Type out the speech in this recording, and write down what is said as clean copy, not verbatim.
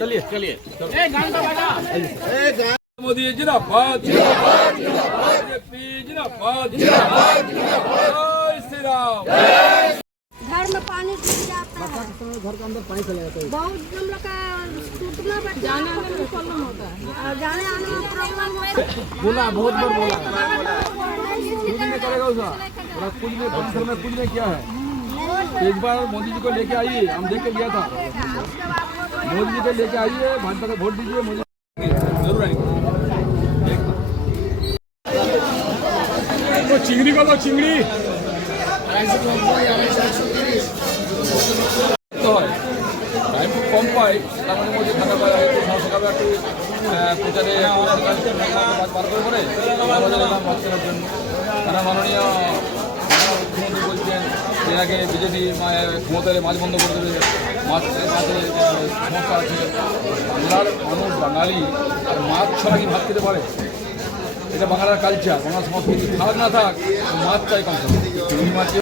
चलिए चलिए मोदी जिंदाबाद बीजेपी जिंदाबाद जय श्री राम। घर में पानी घुस जाता है, घर के अंदर पानी चला जाता है। बहुत हम लोग का टूटना जाने आने में प्रॉब्लम होता है और जाने आने में प्रॉब्लम होता है। बोला बहुत बार बोला कुछ नहीं करेगा उसका कुछ नहीं परिसर में कुछ नहीं किया है। एक बार मोदी जी को लेके आइए, हम देख के लिया था। मोदी जी को लेके आइए, भाजपा को वोट दीजिए, मोदी जरूर आएंगे। तो चिंगड़ी को तो चिंगड़ी টাইম খুব কম পাই, তার মধ্যে থাকা পায় সকালে একটু প্রচারে পার করে আমাদের এলাম মাছ কেনার জন্য। তারা মাননীয় মুখ্যমন্ত্রী বলছেন এর আগে বিজেপি ক্ষমতায় মাছ বন্ধ করে দেবে, মাছের সমস্যা আছে। বাংলার মানুষ বাঙালি আর মাছ ছাড়া কি ভাত খেতে পারে? এটা বাংলার কালচার, বাংলার সংস্কৃতি। থাক না থাক মাছ চাই কম। চিংড়ি মাছ